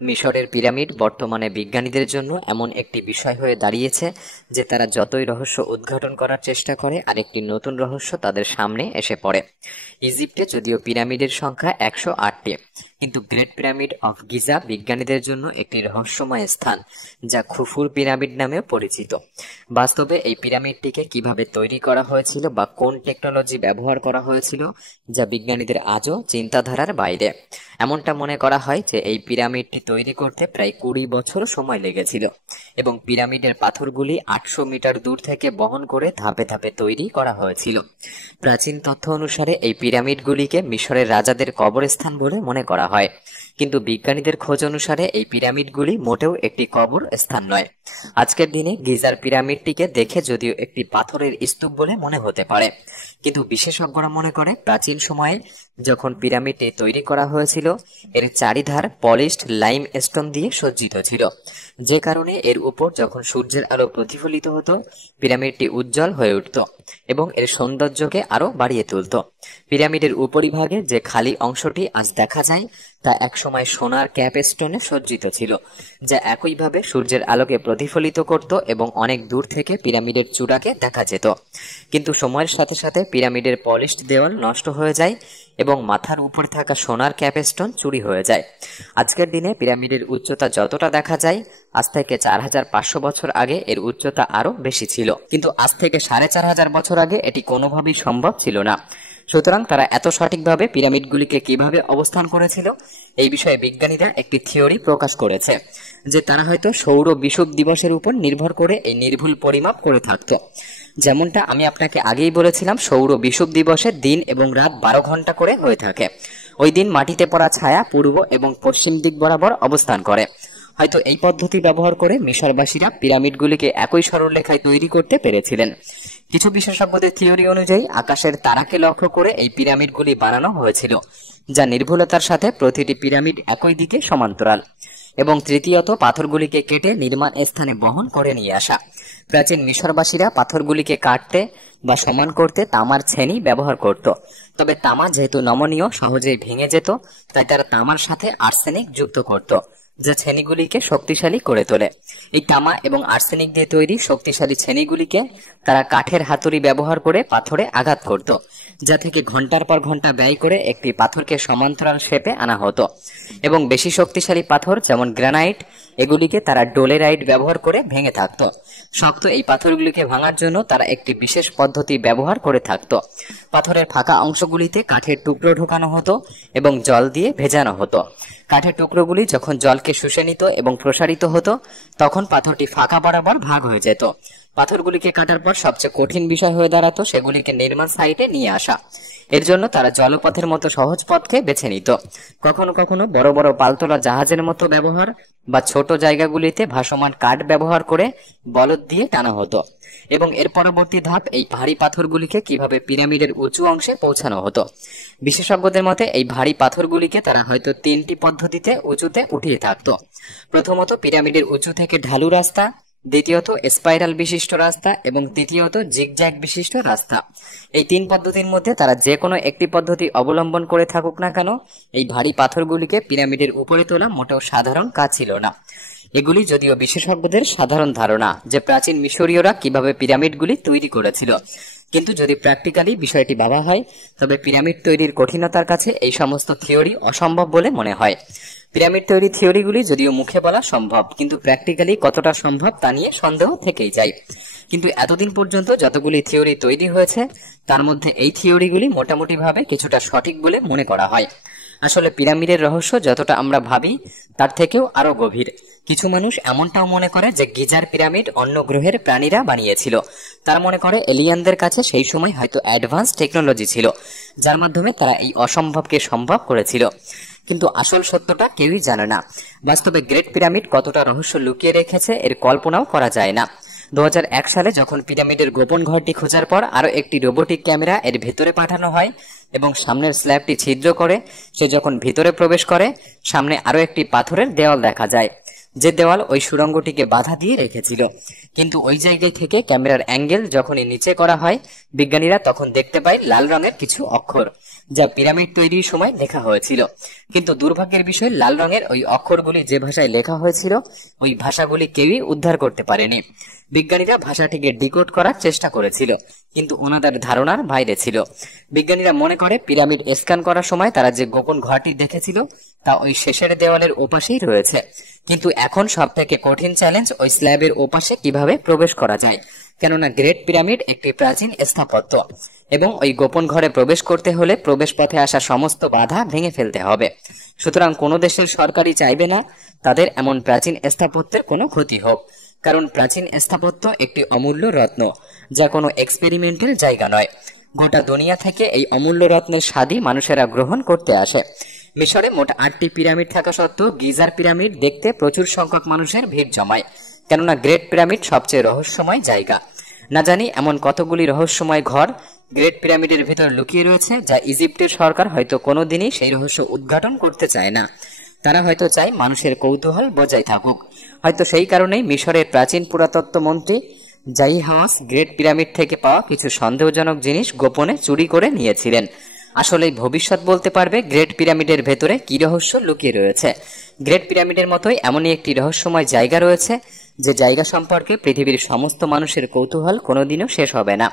মিশরের পিরামিড বর্তমানে বিজ্ঞানীদের জন্য এমন একটি বিষয় হয়ে দাঁড়িয়েছে যে তারা যতই রহস্য উদ্ঘাটন করার চেষ্টা করে আরেকটি নতুন রহস্য তাদের সামনে এসে পড়ে। ইজিপ্টে যদিও পিরামিডের সংখ্যা 108টি, কিন্তু গ্রেট পিরামিড অফ গিজা বিজ্ঞানীদের জন্য একটি রহস্যময় স্থান, যা খুফুর পিরামিড নামেও পরিচিত। বাস্তবে এই পিরামিডটিকে কিভাবে তৈরি করা হয়েছিল বা কোন টেকনোলজি ব্যবহার করা হয়েছিল, যা বিজ্ঞানীদের আজও চিন্তাধারার বাইরে। এমনটা মনে করা হয় যে এই পিরামিডটি তৈরি করতে প্রায় 20 বছর সময় লেগেছিল এবং পিরামিডের পাথরগুলি 800 মিটার দূর থেকে বহন করে ধাপে ধাপে তৈরি করা হয়েছিল। প্রাচীন তথ্য অনুসারে এই পিরামিডগুলিকে মিশরের রাজাদের কবরস্থান বলে মনে করা হয়, কিন্তু বিজ্ঞানীদের খোঁজ অনুসারে এই পিরামিডগুলি মোটেও একটি কবর স্থান নয়। আজকের দিনে গিজার পিরামিডটিকে দেখে যদিও একটি পাথরের স্তূপ বলে মনে হতে পারে, কিন্তু বিশেষজ্ঞরা মনে করে প্রাচীন সময়ে যখন পিরামিডটি তৈরি করা হয়েছিল এর চারিধার পলিশড লাইম স্টোন দিয়ে সজ্জিত ছিল, যে কারণে এর উপর যখন সূর্যের আলো প্রতিফলিত হতো পিরামিডটি উজ্জ্বল হয়ে উঠত এবং এর সৌন্দর্যকে আরো বাড়িয়ে তুলত। পিরামিডের উপরিভাগে যে খালি অংশটি আজ দেখা যায় তা একসময় সোনার ক্যাপস্টোনে সজ্জিত ছিল, যা একইভাবে সূর্যের আলোকে প্রতিফলিত করত এবং অনেক দূর থেকে পিরামিডের চূড়াকে দেখা যেত। কিন্তু সময়ের সাথে সাথে পিরামিডের পলিশড দেওয়াল নষ্ট হয়ে যায় এবং মাথার উপরে থাকা সোনার ক্যাপস্টোন চুরি হয়ে যায়। আজকের দিনে পিরামিডের উচ্চতা যতটা দেখা যায় আজ থেকে 4500 বছর আগে এর উচ্চতা আরো বেশি ছিল, কিন্তু আজ থেকে 4500 বছর আগে এটি কোনোভাবেই সম্ভব ছিল না। সুতরাং তারা এত সঠিকভাবে পিরামিডগুলিকে কিভাবে অবস্থান করেছিল এই বিষয়ে বিজ্ঞানীরা একটি থিওরি প্রকাশ করেছে যে তারা হয়তো সৌর বিষুব দিবসের উপর নির্ভর করে এই নির্ভুল পরিমাপ করে থাকতো। যেমনটা আমি আপনাকে আগেই বলেছিলাম, সৌর বিষুব দিবসে দিন এবং রাত 12 ঘন্টা করে হয়ে থাকে। ওই দিন মাটিতে পড়া ছায়া পূর্ব এবং পশ্চিম দিক বরাবর অবস্থান করে। হয়তো এই পদ্ধতি ব্যবহার করে মিশরবাসীরা পিরামিডগুলিকে একই সরলরেখায় তৈরি করতে পেরেছিলেন। কিছু বিশেষজ্ঞদের থিওরি অনুযায়ী আকাশের তারাকে লক্ষ্য করে এই পিরামিডগুলি বানানো হয়েছিল, যা নির্ভুলতার সাথে প্রতিটি পিরামিড একই দিকে সমান্তরাল। এবং তৃতীয়ত, পাথরগুলিকে কেটে নির্মাণ স্থানে বহন করে নিয়ে আসা। প্রাচীন মিশরবাসীরা পাথরগুলিকে কাটতে বা সমান করতে তামার ছেনি ব্যবহার করত, তবে তামা যেহেতু নমনীয় সহজেই ভেঙে যেত তাই তারা তামার সাথে আর্সেনিক যুক্ত করত, যা ছেনিগুলিকে শক্তিশালী করে তোলে। এই তামা এবং আর্সেনিক দিয়ে তৈরি শক্তিশালী ছেনিগুলিকে তারা কাঠের হাতুড়ি ব্যবহার করে পাথরে আঘাত করত, যা থেকে ঘন্টার পর ঘন্টা ব্যয় করে একটি পাথরকে সমান্তরাল শেপে আনা হতো। এবং বেশি শক্তিশালী পাথর যেমন গ্রানাইট, এগুলিকে তারা ডোলেরাইট ব্যবহার করে ভেঙে থাকত। শক্ত এই পাথরগুলিকে ভাঙার জন্য তারা একটি বিশেষ পদ্ধতি ব্যবহার করে থাকত। পাথরের ফাঁকা অংশগুলিতে কাঠের টুকরো ঢোকানো হতো এবং জল দিয়ে ভেজানো হতো। কাঠের টুকরোগুলি যখন জলকে শুষে নিত এবং প্রসারিত হতো তখন পাথরটি ফাঁকা বরাবর ভাগ হয়ে যেত। পাথরগুলিকে কাটার পর সবচেয়ে কঠিন বিষয় হয়ে দাঁড়াতো সেগুলিকে নির্মাণ সাইটে নিয়ে আসা। এর জন্য তারা জলপথের মতো সহজ পথকে বেছে নিত। কখনো কখনো বড় বড় পালতোলা জাহাজের মতো ব্যবহার বা ছোট জায়গাগুলিতে ভাসমান কাঠ ব্যবহার করে বলদ দিয়ে টানা হতো। এবং এর পরবর্তী ধাপ এই ভারী পাথরগুলিকে কিভাবে পিরামিডের উঁচু অংশে পৌঁছানো হতো। বিশেষজ্ঞদের মতে এই ভারী পাথরগুলিকে তারা হয়তো 3টি পদ্ধতিতে উঁচুতে উঠিয়ে থাকতো। প্রথমত পিরামিডের উঁচু থেকে ঢালু রাস্তা, দ্বিতীয়ত স্পাইরাল বিশিষ্ট রাস্তা এবং তৃতীয়ত জিগজ্যাগ বিশিষ্ট রাস্তা। এই 3 পদ্ধতির মধ্যে তারা যে কোনো একটি পদ্ধতি অবলম্বন করে থাকুক না কেন, এই ভারী পাথরগুলিকে পিরামিডের উপরে তোলা মোটেও সাধারণ কাজ ছিল না। এগুলি যদিও বিশেষজ্ঞদের সাধারণ ধারণা যে প্রাচীন মিশরীয়রা কিভাবে পিরামিডগুলি তৈরি করেছিল, কিন্তু যদি প্র্যাকটিক্যালি বিষয়টি ভাবা হয় তবে পিরামিড তৈরির কঠিনতার কাছে এই সমস্ত থিওরি অসম্ভব বলে মনে হয়। পিরামিড তৈরি থিওরিগুলি যদিও মুখে বলা সম্ভব, কিন্তু প্র্যাকটিক্যালি কতটা সম্ভব তা নিয়ে সন্দেহ থেকেই যায়। কিন্তু এতদিন পর্যন্ত যতগুলি থিওরি তৈরি হয়েছে তার মধ্যে এই থিওরিগুলি মোটামুটিভাবে কিছুটা সঠিক বলে মনে করা হয়। আসলে পিরামিডের রহস্য যতটা আমরা ভাবি তার থেকেও আরো গভীর। কিছু মানুষ এমনটাও মনে করে যে গিজার পিরামিড অন্য গ্রহের প্রাণীরা বানিয়েছিল। তারা মনে করে এলিয়ানদের কাছে সেই সময় হয়তো অ্যাডভান্স টেকনোলজি ছিল, যার মাধ্যমে তারা এই অসম্ভবকে সম্ভব করেছিল। কিন্তু আসল সত্যটা কেউই জানে না। বাস্তবে গ্রেট পিরামিড কতটা রহস্য লুকিয়ে রেখেছে এর কল্পনাও করা যায় না। 2001 সালে যখন পিরামিডের গোপন ঘরটি খোঁজার পর আরো একটি রোবোটিক ক্যামেরা এর ভেতরে পাঠানো হয় এবং সামনের স্ল্যাবটি ছিদ্র করে সে যখন ভিতরে প্রবেশ করে সামনে আরো একটি পাথরের দেওয়াল দেখা যায়, যে দেওয়াল ওই সুড়ঙ্গটিকে বাধা দিয়ে রেখেছিল। কিন্তু ওই জায়গায় থেকে ক্যামেরার অ্যাঙ্গেল যখনই নিচে করা হয় বিজ্ঞানীরা তখন দেখতে পায় লাল রঙের কিছু অক্ষর, যা পিরামিড তৈরির সময় লেখা হয়েছিল। কিন্তু দুর্ভাগ্যের বিষয়, লাল রঙের ওই অক্ষরগুলি যে ভাষায় লেখা হয়েছিল ওই ভাষাগুলি কেউই উদ্ধার করতে পারেনি। বিজ্ঞানীরা ভাষাটিকে ডিকোড করার চেষ্টা করেছিল, কিন্তু ওনাদের ধারণার বাইরে ছিল। বিজ্ঞানীরা মনে করে পিরামিড স্ক্যান করার সময় তারা যে গোপন ঘরটি দেখেছিল তা ওই শেষের দেওয়ালের ওপাশেই রয়েছে। কিন্তু এখন সব থেকে কঠিন চ্যালেঞ্জ ওই স্ল্যাবের ওপাশে কিভাবে প্রবেশ করা যায়, কেননা গ্রেট পিরামিড একটি প্রাচীন স্থাপত্য এবং ওই গোপন ঘরে প্রবেশ করতে হলে প্রবেশ পথে আসা সমস্ত বাধা ভেঙে ফেলতে হবে। সুতরাং কোনো দেশের সরকারই চাইবে না তাদের এমন প্রাচীন স্থাপত্যের কোনো ক্ষতি হোক, কারণ প্রাচীন স্থাপত্য একটি অমূল্য রত্ন, যা কোনো এক্সপেরিমেন্টের জায়গা নয়। গোটা দুনিয়া থেকে এই অমূল্য রত্নের স্বাদই মানুষেরা গ্রহণ করতে আসে। মিশরে মোট 8টি পিরামিড থাকা সত্ত্বেও গিজার পিরামিড দেখতে প্রচুর সংখ্যক মানুষের ভিড় জমায়, কেননা গ্রেট পিরামিড সবচেয়ে রহস্যময় জায়গা। না জানি এমন কতগুলি রহস্যময় ঘর গ্রেট পিরামিডের ভিতর লুকিয়ে রয়েছে, যা ইজিপ্টের সরকার হয়তো কোনোদিনই সেই রহস্য উদ্ঘাটন করতে চায় না। তারা হয়তো চায় মানুষের কৌতূহল বজায় থাকুক। হয়তো সেই কারণেই মিশরের প্রাচীন পুরাতত্ত্ব মন্ত্রী জাইহাওয়াস গ্রেট পিরামিড থেকে পাওয়া কিছু সন্দেহজনক জিনিস গোপনে চুরি করে নিয়েছিলেন। আসলে ভবিষ্যৎ বলতে পারবে গ্রেট পিরামিডের ভেতরে কি রহস্য লুকিয়ে রয়েছে। গ্রেট পিরামিডের মতোই এমনই একটি রহস্যময় জায়গা রয়েছে, যে জায়গা সম্পর্কে পৃথিবীর সমস্ত মানুষের কৌতূহল কোনোদিনও শেষ হবে না।